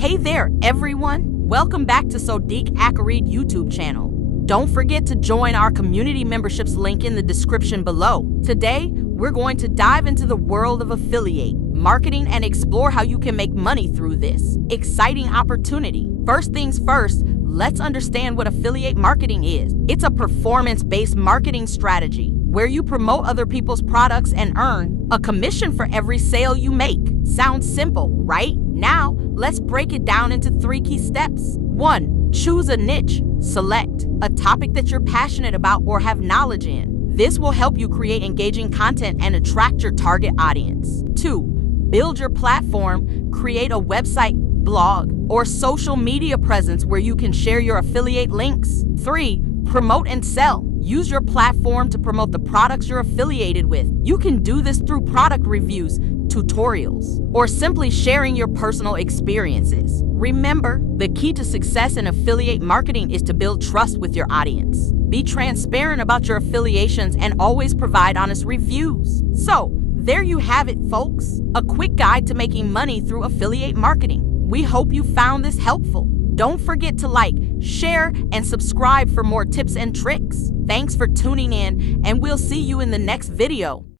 Hey there, everyone. Welcome back to Sodiq Akareed YouTube channel. Don't forget to join our community memberships link in the description below. Today, we're going to dive into the world of affiliate marketing and explore how you can make money through this exciting opportunity. First things first, let's understand what affiliate marketing is. It's a performance-based marketing strategy where you promote other people's products and earn a commission for every sale you make. Sounds simple, right? Now, let's break it down into 3 key steps. 1. Choose a niche. Select a topic that you're passionate about or have knowledge in. This will help you create engaging content and attract your target audience. 2. Build your platform. Create a website, blog, or social media presence where you can share your affiliate links. 3. Promote and sell. Use your platform to promote the products you're affiliated with. You can do this through product reviews, tutorials, or simply sharing your personal experiences. Remember, the key to success in affiliate marketing is to build trust with your audience. Be transparent about your affiliations and always provide honest reviews. So, there you have it, folks. A quick guide to making money through affiliate marketing. We hope you found this helpful. Don't forget to like, share, and subscribe for more tips and tricks. Thanks for tuning in, and we'll see you in the next video.